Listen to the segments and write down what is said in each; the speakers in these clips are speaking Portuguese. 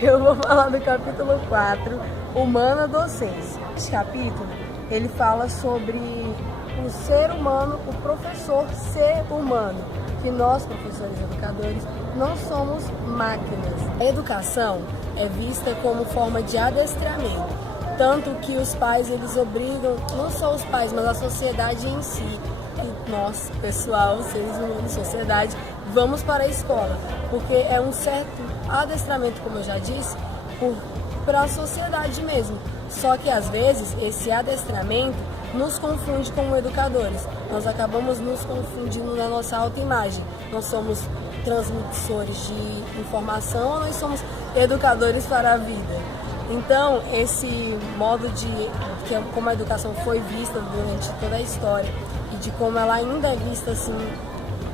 Eu vou falar do capítulo 4, Humana Docência. Esse capítulo, ele fala sobre o ser humano, o professor ser humano, que nós, professores educadores, não somos máquinas. A educação é vista como forma de adestramento, tanto que os pais, eles obrigam, não só os pais, mas a sociedade em si, e nós, pessoal, seres humanos, sociedade, vamos para a escola, porque é um certo adestramento, como eu já disse, para a sociedade mesmo. Só que às vezes esse adestramento nos confunde como educadores. Nós acabamos nos confundindo na nossa autoimagem. Nós somos transmissores de informação ou nós somos educadores para a vida? Então, esse modo como a educação foi vista durante toda a história e de como ela ainda é vista assim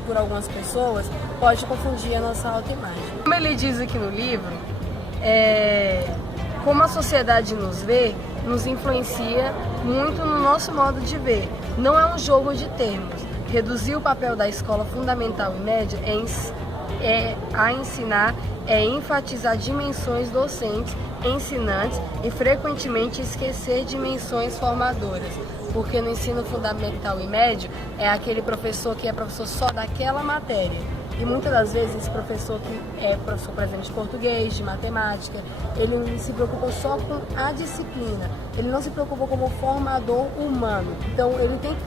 por algumas pessoas, pode confundir a nossa autoimagem. Como ele diz aqui no livro, como a sociedade nos vê, nos influencia muito no nosso modo de ver. Não é um jogo de termos. Reduzir o papel da escola fundamental e média a ensinar, é enfatizar dimensões docentes, ensinantes e frequentemente esquecer dimensões formadoras. Porque no ensino fundamental e médio é aquele professor que é professor só daquela matéria. E muitas das vezes esse professor que é professor, por exemplo, de português, de matemática, ele se preocupa só com a disciplina. Ele não se preocupa como formador humano. Então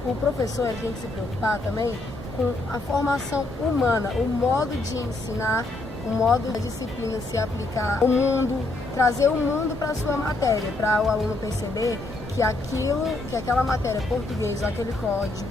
o professor ele tem que se preocupar também com a formação humana, o modo de ensinar, o modo da disciplina se aplicar ao mundo, trazer o mundo para a sua matéria, para o aluno perceber que aquela matéria português, aquele código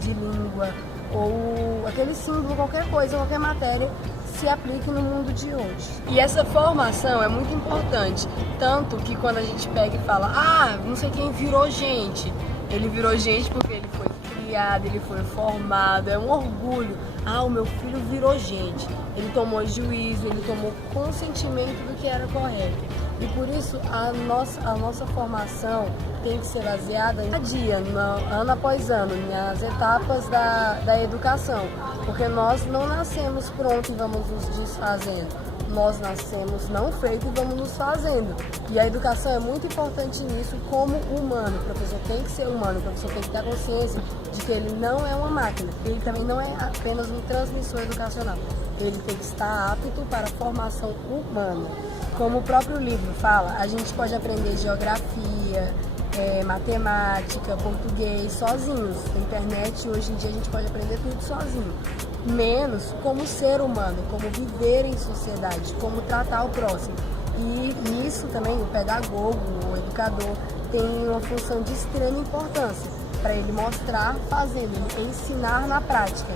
de língua, ou aquele símbolo, qualquer coisa, qualquer matéria, se aplique no mundo de hoje. E essa formação é muito importante, tanto que quando a gente pega e fala, não sei quem virou gente, ele virou gente porque ele foi criado, ele foi formado, é um orgulho. O meu filho virou gente, ele tomou juízo, ele tomou consentimento do que era correto. E por isso a nossa formação tem que ser baseada dia, ano após ano, nas etapas da educação. Porque nós não nascemos prontos e vamos nos desfazendo. Nós nascemos não feito e vamos nos fazendo. E a educação é muito importante nisso como humano. O professor tem que ser humano, o professor tem que ter consciência de que ele não é uma máquina. Ele também não é apenas um transmissor educacional. Ele tem que estar apto para a formação humana. Como o próprio livro fala, a gente pode aprender geografia, matemática, português sozinhos. Na internet, hoje em dia, a gente pode aprender tudo sozinho. Menos como ser humano, como viver em sociedade, como tratar o próximo. E nisso também o pedagogo, o educador, tem uma função de extrema importância para ele mostrar fazendo, ele ensinar na prática.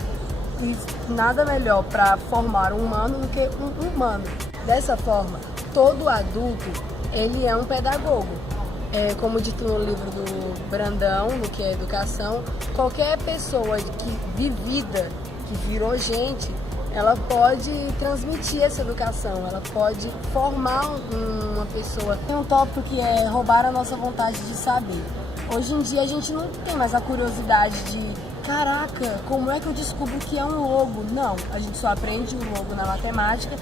E nada melhor para formar um humano do que um humano. Dessa forma, todo adulto, ele é um pedagogo. Como dito no livro do Brandão, no que é educação, qualquer pessoa vivida, que virou gente, ela pode transmitir essa educação, ela pode formar uma pessoa. Tem um tópico que é roubar a nossa vontade de saber. Hoje em dia a gente não tem mais a curiosidade de caraca, como é que eu descubro o que é um logo? Não, a gente só aprende o logo na matemática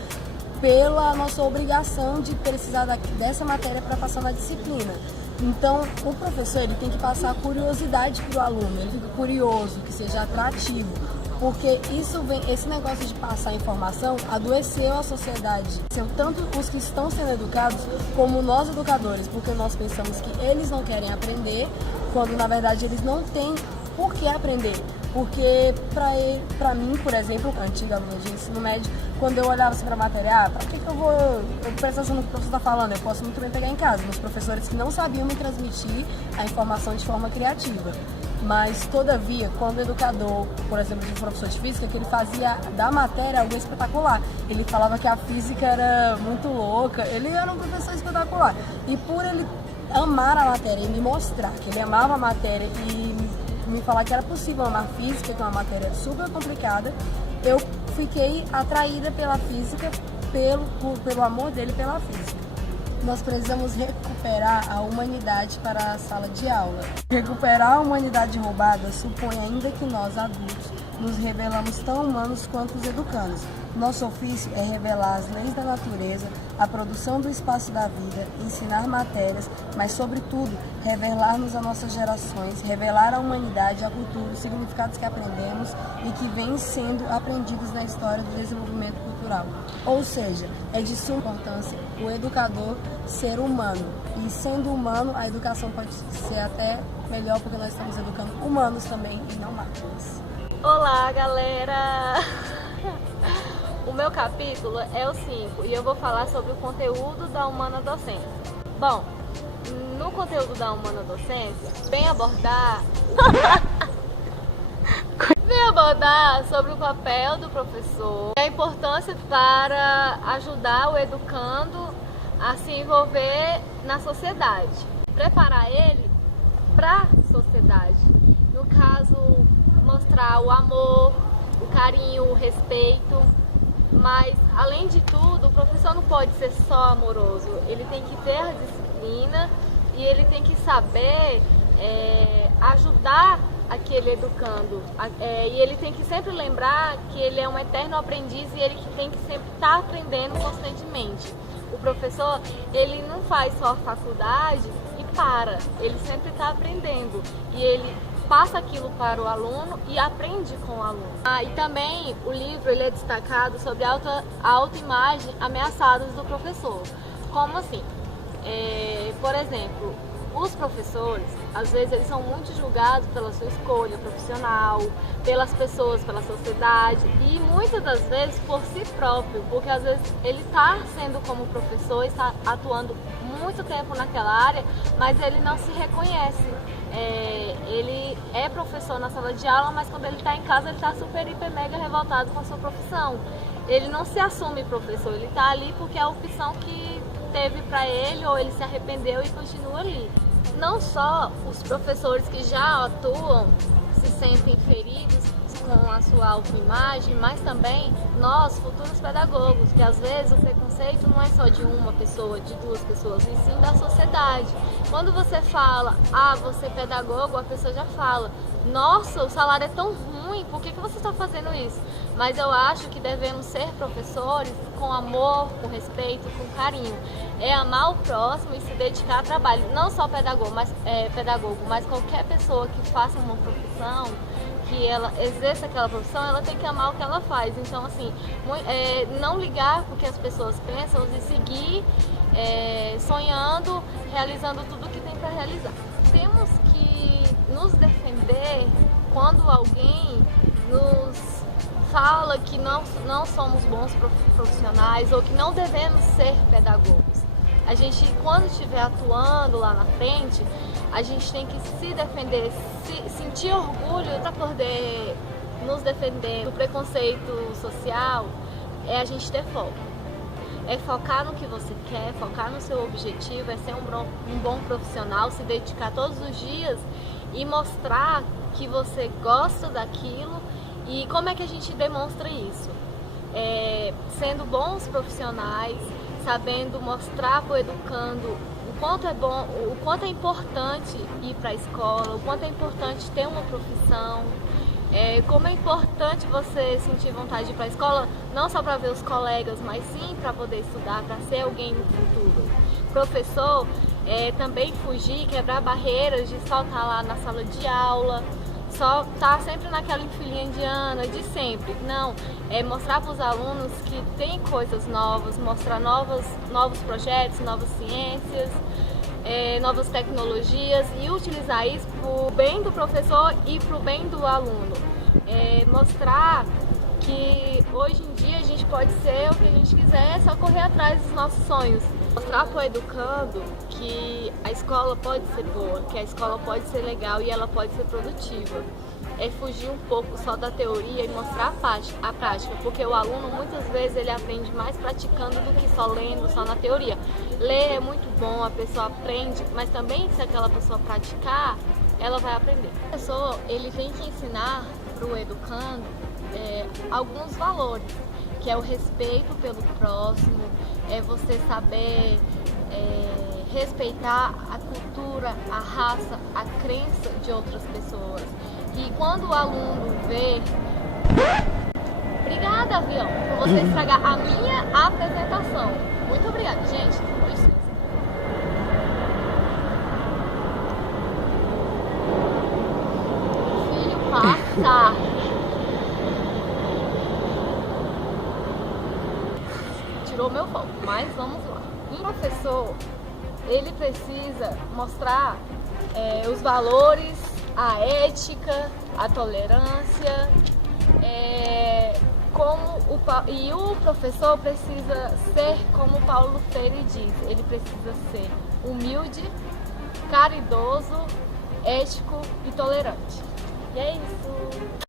pela nossa obrigação de precisar dessa matéria para passar na disciplina. Então, o professor ele tem que passar a curiosidade para o aluno, ele fica curioso, que seja atrativo, porque esse negócio de passar informação adoeceu a sociedade. São tanto os que estão sendo educados como nós educadores, porque nós pensamos que eles não querem aprender, quando na verdade eles não têm por que aprender. Porque para mim, por exemplo, antiga aluna de ensino médio, quando eu olhava assim para a matéria, para que eu vou prestar atenção no que o professor está falando? Eu posso muito bem pegar em casa, meus professores que não sabiam me transmitir a informação de forma criativa. Mas, todavia, quando o educador, por exemplo, de um professor de física, que ele fazia da matéria algo espetacular. Ele falava que a física era muito louca, ele era um professor espetacular. E por ele amar a matéria e me mostrar que ele amava a matéria e me falar que era possível amar física, que é uma matéria super complicada, eu fiquei atraída pela física, pelo amor dele pela física. Nós precisamos recuperar a humanidade para a sala de aula. Recuperar a humanidade roubada supõe ainda que nós, adultos, nos revelamos tão humanos quanto os educandos. Nosso ofício é revelar as leis da natureza, a produção do espaço da vida, ensinar matérias, mas, sobretudo, revelar-nos a nossas gerações, revelar à humanidade, à cultura, os significados que aprendemos e que vêm sendo aprendidos na história do desenvolvimento cultural. Ou seja, é de suma importância o educador ser humano. E, sendo humano, a educação pode ser até melhor, porque nós estamos educando humanos também e não máquinas. Olá, galera! O meu capítulo é o 5 e eu vou falar sobre o conteúdo da Humana Docência. Bom, no conteúdo da Humana Docência, vem abordar sobre o papel do professor e a importância para ajudar o educando a se envolver na sociedade, preparar ele para a sociedade. No caso, mostrar o amor, o carinho, o respeito. Mas, além de tudo, o professor não pode ser só amoroso. Ele tem que ter a disciplina e ele tem que saber ajudar aquele educando. E ele tem que sempre lembrar que ele é um eterno aprendiz e ele que tem que sempre estar aprendendo constantemente. O professor, ele não faz só a faculdade e para. Ele sempre está aprendendo. E ele passa aquilo para o aluno e aprende com o aluno. E também o livro ele é destacado sobre a autoimagem ameaçadas do professor. Como assim? Por exemplo, os professores, às vezes, eles são muito julgados pela sua escolha profissional, pelas pessoas, pela sociedade e muitas das vezes por si próprio, porque às vezes ele está sendo como professor, está atuando muito tempo naquela área, mas ele não se reconhece. Ele é professor na sala de aula, mas quando ele está em casa ele está super, hiper, mega revoltado com a sua profissão. Ele não se assume professor, ele está ali porque é a opção que teve para ele ou ele se arrependeu e continua ali. Não só os professores que já atuam se sentem feridos com a sua autoimagem, mas também nós, futuros pedagogos, que às vezes o preconceito não é só de uma pessoa, de duas pessoas, e sim da sociedade. Quando você fala, você é pedagogo, a pessoa já fala, nossa, o salário é tão ruim, por que você está fazendo isso? Mas eu acho que devemos ser professores com amor, com respeito, com carinho. É amar o próximo e se dedicar ao trabalho. Não só pedagogo, mas qualquer pessoa que faça uma profissão, que ela exerça aquela profissão, ela tem que amar o que ela faz. Então, assim, não ligar porque as pessoas pensam e seguir sonhando, realizando tudo o que tem para realizar. Temos que nos defender quando alguém nos fala que não somos bons profissionais ou que não devemos ser pedagogos. A gente, quando estiver atuando lá na frente, a gente tem que se defender, sentir orgulho para poder nos defender do preconceito social, a gente ter foco. É focar no que você quer, focar no seu objetivo, é ser um bom profissional, se dedicar todos os dias e mostrar que você gosta daquilo. E como é que a gente demonstra isso? Sendo bons profissionais, sabendo mostrar para o educando o quanto é bom, o quanto é importante ir para a escola, o quanto é importante ter uma profissão, como é importante você sentir vontade de ir para a escola, não só para ver os colegas, mas sim para poder estudar, para ser alguém no futuro. Professor, também fugir, quebrar barreiras de só estar lá na sala de aula, só estar sempre naquela enfilinha indiana de sempre. Não, mostrar para os alunos que tem coisas novas, mostrar novos projetos, novas ciências, novas tecnologias e utilizar isso para o bem do professor e para o bem do aluno. Mostrar que hoje em dia a gente pode ser o que a gente quiser, é só correr atrás dos nossos sonhos. Mostrar para o educando que a escola pode ser boa, que a escola pode ser legal e ela pode ser produtiva. Fugir um pouco só da teoria e mostrar a prática, porque o aluno muitas vezes ele aprende mais praticando do que só lendo, só na teoria. Ler é muito bom, a pessoa aprende, mas também se aquela pessoa praticar, ela vai aprender. O professor ele tem que ensinar para o educando alguns valores, que é o respeito pelo próximo, é você saber respeitar a cultura, a raça, a crença de outras pessoas. E quando o aluno vê Obrigada, avião, por você estragar a minha apresentação. Muito obrigada, gente. Com licença. Filho, passa. Tirou meu foco, mas vamos lá. Um professor, ele precisa mostrar os valores, a ética, a tolerância, e o professor precisa ser, como Paulo Freire diz, ele precisa ser humilde, caridoso, ético e tolerante. E é isso.